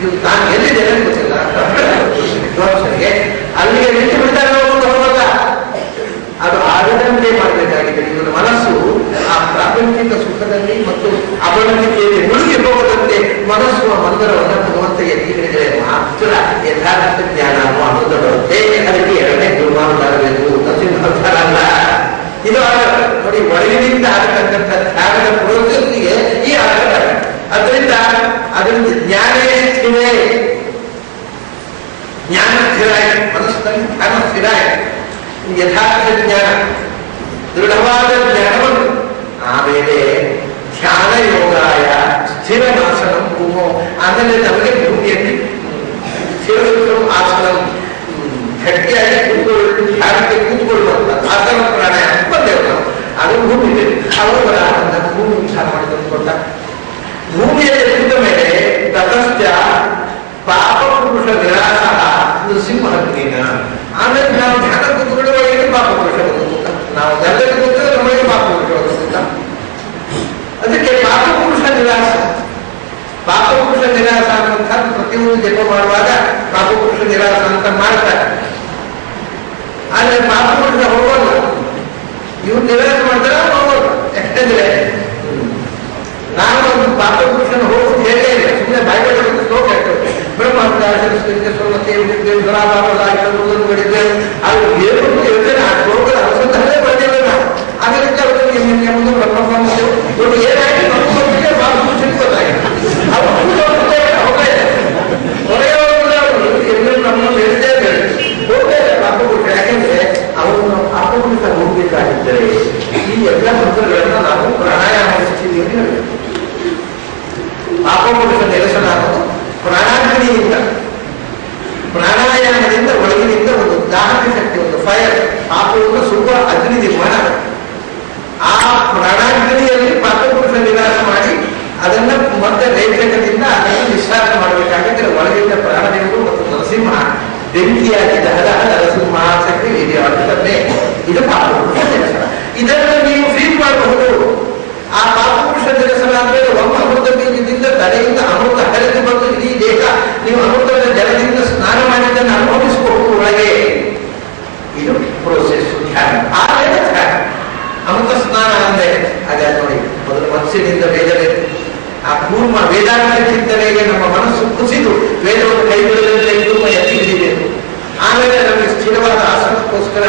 ಇವು ತಾನು ಎಲ್ಲಿದೆ ಗೊತ್ತಿಲ್ಲ ವಿದ್ವಾಂಸರಿಗೆ. ಅಲ್ಲಿಗೆ ನಿಂತು ಬಿಡ್ತಾರೆ ಹೋಗುವಾಗ ಅದು ಆಗದಂತೆ ಮಾಡಬೇಕಾಗಿದೆ. ಇವನ ಮನಸ್ಸು ಆ ಪ್ರಾಪಂಚಿಕ ಸುಖದಲ್ಲಿ ಮತ್ತು ಅವನತಿಕೆಯಲ್ಲಿ ಮುಳುಗಿ ಹೋಗದಂತೆ ಮನಸ್ಸು ಮಂದಿರವನ್ನು ಭಗವಂತ ಎತ್ತಿ ಹಿಡಿದರೆ ಮಾತ್ರ ಯಥಾರ್ಥ ಜ್ಞಾನ ಅಮೃತ ಬರುತ್ತೆ. ಅದಕ್ಕೆ ಎರಡನೇ ಗುರುಮಾನದಾರಬೇಕು, ನರಸಿಂಹಾವತಾರ ಅಲ್ಲ. ಇದು ನೋಡಿ, ಒಳಗಿನಿಂದ ಆಗತಕ್ಕಂಥ ತ್ಯಾಗದ ಪ್ರೋಸೆಸ್ಸಿಗೆ ಈ ಆಧಾರ. ಅದರಿಂದ ಜ್ಞಾನೇ ಸ್ಥಿರೇ, ಜ್ಞಾನ ಸ್ಥಿರ ಆಯ್ತು, ಮನಸ್ಸಿನಲ್ಲಿ ಜ್ಞಾನ ಸ್ಥಿರ ಆಯ್ತು. ಯಥಾರ್ಥ ಜ್ಞಾನ, ದೃಢವಾದ ಜ್ಞಾನವನ್ನು. ಆಮೇಲೆ ಧ್ಯಾನ ಯೋಗಾಯ ಸ್ಥಿರ ಆಸನ ಭೂಮೋ, ಆಮೇಲೆ ನಮಗೆ ಭೂಮಿಯಲ್ಲಿ ಸ್ಥಿರ ಆಸನ ಗಟ್ಟಿಯಾಗಿ ಕೂತ್ಕೊಳ್ಳಿ, ಧ್ಯಾನಕ್ಕೆ ಕೂತ್ಕೊಳ್ಳುವಂತ ಆಸನ ಪ್ರಾಣಾಯಾಮ ಬಂದೇವು ನಾವು. ಅದು ಭೂಮಿ ಇದೆ. ಅವರ ಭೂಮಿ ವಿಚಾರ ಮಾಡಿ ಕೊಟ್ಟ. ಭೂಮಿಯಲ್ಲಿ ಕೂತ ಮೇಲೆ ತತಶ್ಚ ಪಾಪ ಪುರುಷ ನಿರಾಸ ನೃಸಿಂಹಗ್ನಿನ. ಆಮೇಲೆ ನಾವು ಧ್ಯಾನ ಕೂತ್ಕೊಳ್ಳುವಾಗ ಪಾಪ ಪುರುಷ ಬದುಕುತ್ತ, ನಾವು ಗಲ್ಲಕ್ಕೆ ಕೂತ್ರೆ ನಮಗೆ ಪಾಪ ಪುರುಷ ಬದುಕುತ್ತ. ಅದಕ್ಕೆ ಪಾಪ ಪುರುಷ ನಿರಾಸ, ಪಾಪ ಪುರುಷ ನಿರಾಸ ಅನ್ನುವಂಥದ್ದು ಪ್ರತಿಯೊಂದು ಜಪ ಮಾಡುವಾಗ ಪಾಪ ಪುರುಷ ನಿರಾಸ ಅಂತ ಮಾಡ್ತಾರೆ. ಆದ್ರೆ ಪಾಪ ಪುರುಷ ಹೋಗೋಲ್ಲ, ಇವ್ರು ನಿರಾಸ ಮಾಡ್ತಾರೆ, ಹೋಗೋಲ್ಲ. ಯಾಕಂದ್ರೆ ನಾನು ಒಂದು ಪಾಪ ಪುರುಷನ ಹೋಗುದು ಹೇಳೇ ಇಲ್ಲ, ಸುಮ್ಮನೆ ಬಾಯ್ಬಲ್ ಶ್ಲೋಕ ಹೇಳ್ತೇವೆ. ಅದು ಏನು ಯೋಚನೆ ಆ ಶ್ಲೋಕದ ಅನುಸಂಧಾನವೇ ಬರ್ತೇವೆ ನಾವು. ಅದರಿಂದ ಒಂದು ಬ್ರಹ್ಮ ಏನಾಗಿ ನಮಗೆ ಪಾಪ ಪುರುಷನಿಗೆ ಗೊತ್ತಾಗಿದೆ. ಅವ್ರು ಹೊರಗೆ ಹೋಗಲ್ಲ, ನಮ್ಮ ಬೆಳೆದೇ ಬೇಡ ಹೋಗ್ತಾರೆ ಪಾಪ ಪುರುಷ. ಯಾಕೆಂದ್ರೆ ಅವನು ಪಾಪ ಪುರುಷ ಹೋಗ್ಬೇಕಾಗಿದ್ದರೆ ಈ ಎಲ್ಲ ಮಂತ್ರಗಳನ್ನ ನಾವು ಪ್ರಾಣಾಯಾಮ ಸ್ಥಿತಿಯಲ್ಲಿ ಹೇಳಬೇಕು. ಪಾಪಪುರುಷ ನಿರಸನಾಗುವುದು ಪ್ರಾಣಾಗ್ನಿಯಿಂದ, ಪ್ರಾಣಾಯಾಮದಿಂದ ಒಳಗಿನಿಂದ ಒಂದು ದಾಹಕ ಶಕ್ತಿ, ಒಂದು ಫೈರ್, ಪಾಪವನ್ನು ಸುಡುವ ಅಗ್ನಿ ನಿರ್ಮಾಣ. ಆ ಪ್ರಾಣಾಗ್ನಿಯಲ್ಲಿ ಪಾಪಪುರುಷ ನಿರಾಸ ಮಾಡಿ ಅದನ್ನ ಮತ್ತೆ ರೇಖಕದಿಂದ ಅದನ್ನು ನಿಸ್ಸಾರ ಮಾಡಬೇಕಾಗಿದ್ದರೆ ಒಳಗಿಂದ ಪ್ರಾಣದೇವರು ಮತ್ತು ನರಸಿಂಹ ಬೆಂಕಿಯಾಗಿ ದಹದ ನರಸಿಂಹ ಶಕ್ತಿ ಇದೆಯೇ. ಇದು ಪಾಪಪುರುಷ ನಿರಸನ. ಇದನ್ನು ನೀವು ಫೀಲ್ ಮಾಡಬಹುದು. ಆ ಪಾಪಪುರುಷ ನಿರಸನ ಅಂದ್ರೆ ಒಮ್ಮ ಅಮೃತ ಬೀಜದಿಂದ ತಲೆಯಿಂದ ಅಮೃತ ಹರಿದು ಬಂದು ಇಡೀ ದೇಹ ನೀವು ಅಮೃತದ ಜಲದಿಂದ ಸ್ನಾನ ಮಾಡಿದ್ದನ್ನು ಅನುಭವಿಸಬಹುದು ಒಳಗೆ. ಇದು ಪ್ರೋಸೆಸ್ ಧ್ಯಾನ. ಆಮೇಲೆ ಧ್ಯಾನ, ಅಮೃತ ಸ್ನಾನ ಅಂದ್ರೆ ಅದೇ ನೋಡಿ, ಮೊದಲು ಮನಸ್ಸಿನಿಂದ ವೇದಬೇಕು. ಆ ಪೂರ್ವ ವೇದಾಂತ ಚಿಂತನೆಗೆ ನಮ್ಮ ಮನಸ್ಸು ಕುಸಿದು ವೇದವನ್ನು ಕೈಗೊಳ್ಳದಂತೆ ಪೂರ್ವ ಎತ್ತಿ ಹಿಡಿಬೇಕು. ಆಮೇಲೆ ನಮಗೆ ಸ್ಥಿರವಾದ ಆಸನಕ್ಕೋಸ್ಕರ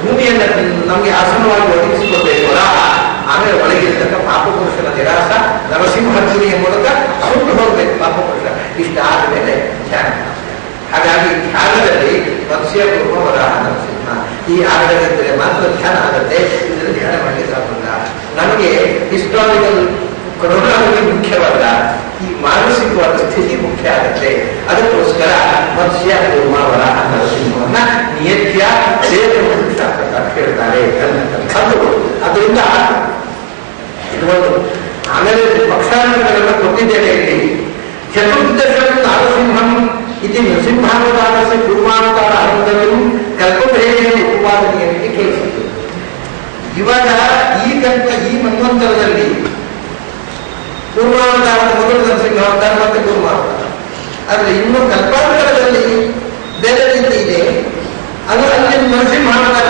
ಭೂಮಿಯನ್ನು ನಮಗೆ ಆಸನವಾಗಿ ಒದಗಿಸಿಕೊಳ್ಬೇಕು. ಆಮೇಲೆ ಒಳಗಿರ್ತಕ್ಕ ಪಾಪಪುರುಷನ ನಿರಾಸ ನರಸಿಂಹಗ್ನಿಯ ಮೂಲಕ ಸುಟ್ಟು ಹೋಗ್ಬೇಕು ಪಾಪಪುರುಷ. ಇಷ್ಟ ಆದಮೇಲೆ ಧ್ಯಾನ. ಹಾಗಾಗಿ ಧ್ಯಾನದಲ್ಲಿ ಮತ್ಸ್ಯ ಪೂರ್ವ ವರಾಹ ನರಸಿಂಹ ಈ ಆಗದಿದ್ದರೆ ಮಾತ್ರ ಧ್ಯಾನ ಆಗುತ್ತೆ. ಇದನ್ನು ಧ್ಯಾನ ಮಾಡಲಿಕ್ಕೆ ಸಾಧ್ಯ. ನಮಗೆ ಹಿಸ್ಟಾರಿಕಲ್ ಕ್ರೊನಾಲಜಿ ಮುಖ್ಯವಲ್ಲ, ಈ ಮಾನಸಿಕವಾದ ಸ್ಥಿತಿ ಮುಖ್ಯ ಆಗುತ್ತೆ. ಅದಕ್ಕೋಸ್ಕರ ಮತ್ಸ್ಯ ಪೂರ್ವ ವರಾಹ ನರಸಿಂಹವನ್ನ ನಿಯತ್ಯ ಸೇವೆ ಶಾಸ್ತ್ರ ಹೇಳ್ತಾರೆ ಅನ್ನತಕ್ಕದ್ದು. ಅದರಿಂದ ಇದು ಆಮೇಲೆ ಪಕ್ಷಾಂತರಗಳನ್ನು ಕೊಟ್ಟಿದ್ದೇನೆ ಇಲ್ಲಿ. ಚತುರ್ದಶಂ ನಾರಸಿಂಹಂ ಇದು ನೃಸಿಂಹಾವತಾರಸ ಪೂರ್ವಾವತಾರ ಅನಂತರಂ ಕಲ್ಪಭೇದೆಯನ್ನು ಉಪವಾದನೆಯಲ್ಲಿ ಕೇಳಿಸಿತು. ಇವಾಗ ಈ ಮನ್ವಂತರದಲ್ಲಿ ಪೂರ್ವಾವತಾರದ ಮೊದಲು ನರಸಿಂಹಾವತಾರ ಮತ್ತೆ ಪೂರ್ವಾವತಾರ. ಆದ್ರೆ ಇನ್ನು ಕಲ್ಪಾಂತರದಲ್ಲಿ ಬೇರೆ ರೀತಿ ಇದೆ. ಅದು ಅಲ್ಲಿ ನರಸಿಂಹಾವತಾರ